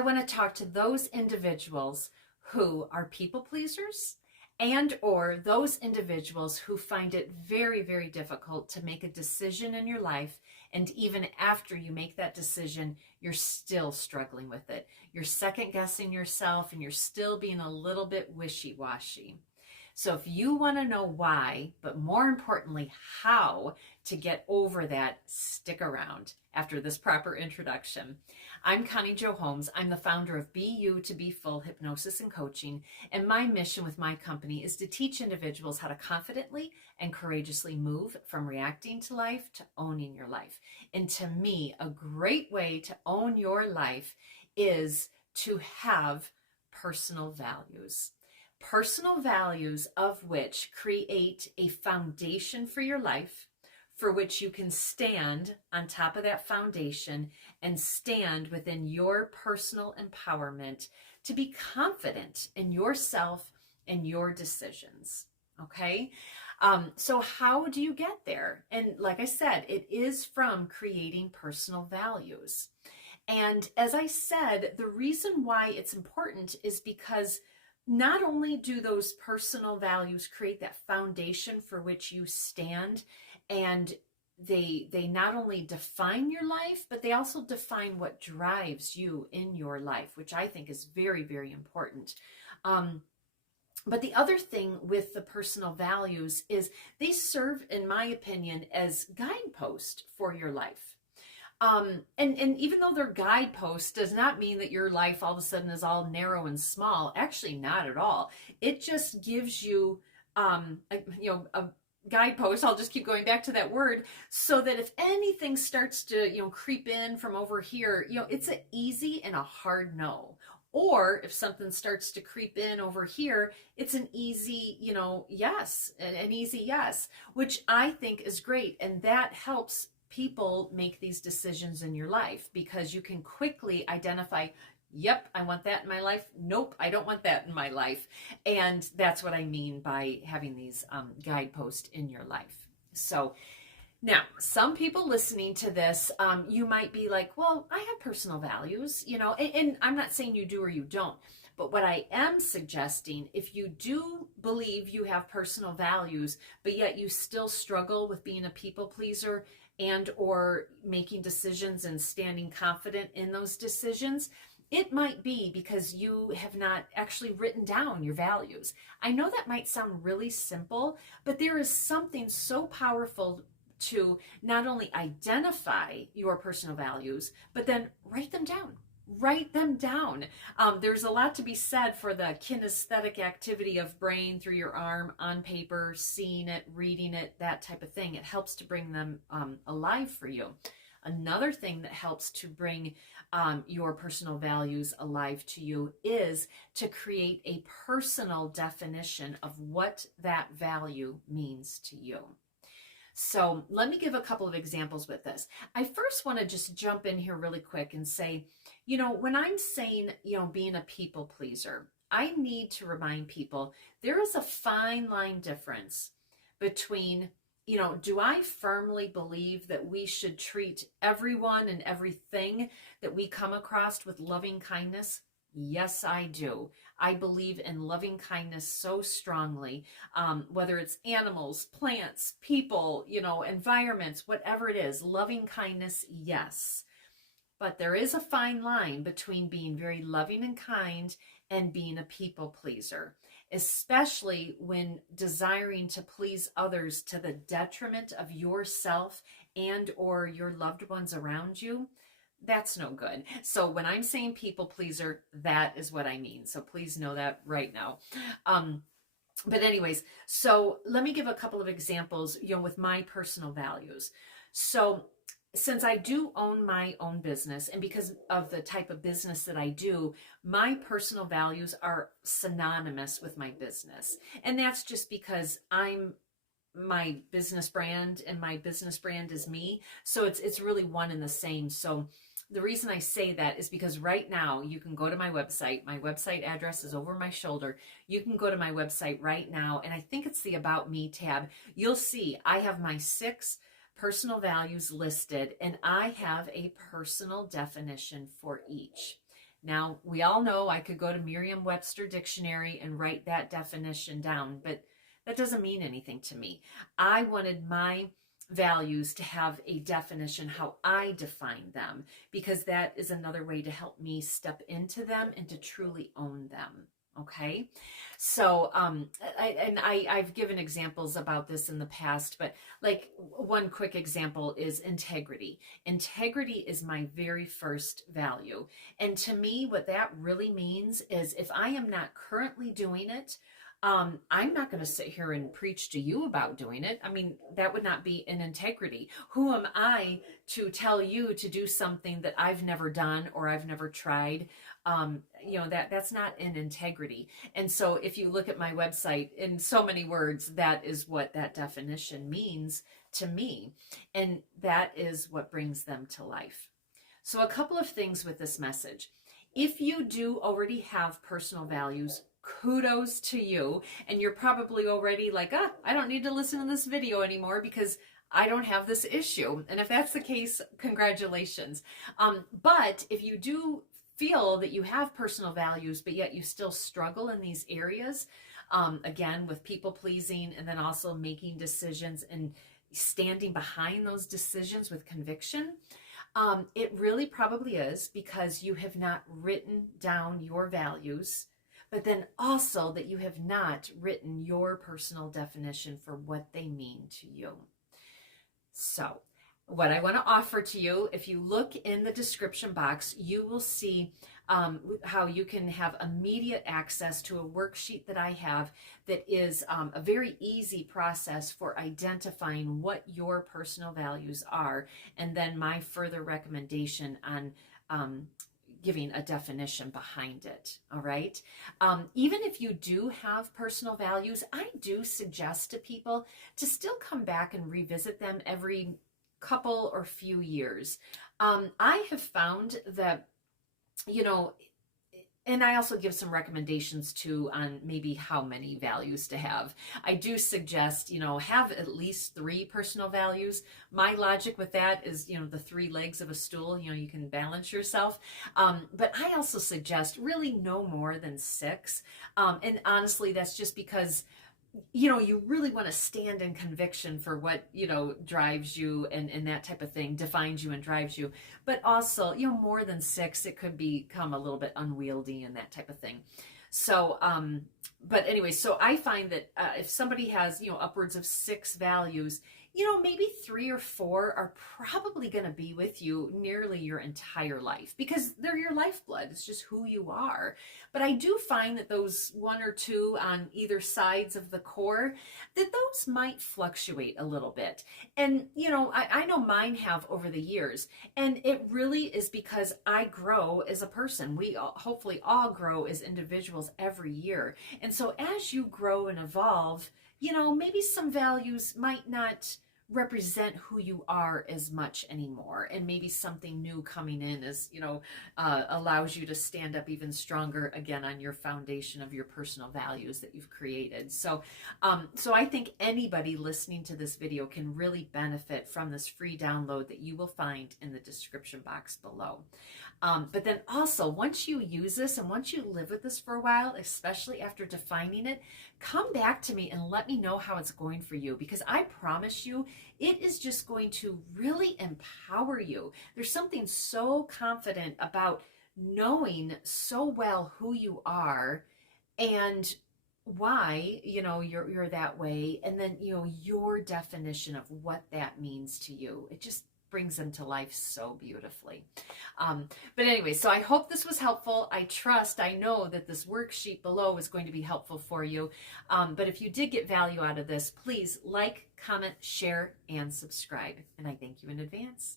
I want to talk to those individuals who are people pleasers and or those individuals who find it very, very difficult to make a decision in your life. And even after you make that decision, you're still struggling with it. You're second guessing yourself and you're still being a little bit wishy-washy. So if you want to know why, but more importantly, how to get over that, stick around after this proper introduction. I'm Connie Jo Holmes. I'm the founder of BU2BFULL Hypnosis and Coaching, and my mission with my company is to teach individuals how to confidently and courageously move from reacting to life to owning your life. And to me, a great way to own your life is to have personal values. Personal values of which create a foundation for your life, for which you can stand on top of that foundation and stand within your personal empowerment to be confident in yourself and your decisions. Okay? So how do you get there? And like I said, it is from creating personal values. And as I said, the reason why it's important is because not only do those personal values create that foundation for which you stand, and they not only define your life, but they also define what drives you in your life, which I think is very, very important. But the other thing with the personal values is they serve, in my opinion, as guideposts for your life. And even though they're guideposts does not mean that your life all of a sudden is all narrow and small. Actually, not at all. It just gives you, a guidepost. I'll just keep going back to that word, so that if anything starts to, creep in from over here, it's an easy and a hard no. Or if something starts to creep in over here, it's an easy, yes, an easy yes, which I think is great. And that helps people make these decisions in your life, because you can quickly identify, yep, I want that in my life. Nope, I don't want that in my life. And that's what I mean by having these guideposts in your life. So now, some people listening to this, you might be like, well, I have personal values, and I'm not saying you do or you don't. But what I am suggesting, if you do believe you have personal values, but yet you still struggle with being a people pleaser and or making decisions and standing confident in those decisions, it might be because you have not actually written down your values. I know that might sound really simple, but there is something so powerful to not only identify your personal values, but then write them down. Write them down. There's a lot to be said for the kinesthetic activity of brain through your arm on paper, seeing it, reading it, that type of thing. It helps to bring them alive for you. Another thing that helps to bring your personal values alive to you is to create a personal definition of what that value means to you. So let me give a couple of examples with this. I first want to just jump in here really quick and say, when I'm saying, being a people pleaser, I need to remind people there is a fine line difference between, do I firmly believe that we should treat everyone and everything that we come across with loving kindness? Yes, I do. I believe in loving kindness so strongly, whether it's animals, plants, people, environments, whatever it is, loving kindness, yes. But there is a fine line between being very loving and kind and being a people pleaser, especially when desiring to please others to the detriment of yourself and or your loved ones around you. That's no good. So when I'm saying people pleaser, that is what I mean. So please know that right now. But anyways, so let me give a couple of examples, with my personal values. So since I do own my own business, and because of the type of business that I do, my personal values are synonymous with my business. And that's just because I'm my business brand and my business brand is me. So it's really one and the same. So the reason I say that is because right now you can go to my website. My website address is over my shoulder. You can go to my website right now, and I think it's the About Me tab. You'll see I have my 6 personal values listed, and I have a personal definition for each. Now, we all know I could go to Merriam-Webster dictionary and write that definition down, but that doesn't mean anything to me. I wanted my values to have a definition, how I define them, because that is another way to help me step into them and to truly own them. Okay. So, I've given examples about this in the past, but like one quick example is integrity. Integrity is my very first value. And to me, what that really means is if I am not currently doing it, I'm not going to sit here and preach to you about doing it. I mean, that would not be an integrity. Who am I to tell you to do something that I've never done or I've never tried? That's not an integrity. And so if you look at my website, in so many words, that is what that definition means to me. And that is what brings them to life. So a couple of things with this message. If you do already have personal values, kudos to you. And you're probably already like, I don't need to listen to this video anymore because I don't have this issue. And if that's the case, congratulations. But if you do feel that you have personal values, but yet you still struggle in these areas, again, with people pleasing and then also making decisions and standing behind those decisions with conviction, it really probably is because you have not written down your values, but then also that you have not written your personal definition for what they mean to you. So what I want to offer to you, if you look in the description box, you will see how you can have immediate access to a worksheet that I have that is a very easy process for identifying what your personal values are, and then my further recommendation on giving a definition behind it. All right. Even if you do have personal values, I do suggest to people to still come back and revisit them every couple or few years. I have found that, and I also give some recommendations too on maybe how many values to have. I do suggest, have at least 3 personal values. My logic with that is, the 3 legs of a stool, you can balance yourself. But I also suggest really no more than 6. And honestly, that's just because you really want to stand in conviction for what, drives you and that type of thing, defines you and drives you. But also, more than 6, it could become a little bit unwieldy and that type of thing. So, but anyway, so I find that if somebody has, upwards of 6 values, maybe 3 or 4 are probably going to be with you nearly your entire life because they're your lifeblood. It's just who you are. But I do find that those 1 or 2 on either sides of the core, that those might fluctuate a little bit. And, I know mine have over the years, and it really is because I grow as a person. We hopefully all grow as individuals every year. And so as you grow and evolve, maybe some values might not represent who you are as much anymore, and maybe something new coming in allows you to stand up even stronger again on your foundation of your personal values that you've created. So I think anybody listening to this video can really benefit from this free download that you will find in the description box below. But then also, once you use this and once you live with this for a while, especially after defining it, come back to me and let me know how it's going for you, because I promise you, it is just going to really empower you. There's something so confident about knowing so well who you are and why, you're that way. And then, your definition of what that means to you. It just brings them to life so beautifully. But anyway, so I hope this was helpful. I know that this worksheet below is going to be helpful for you. But if you did get value out of this, please like, comment, share, and subscribe. And I thank you in advance.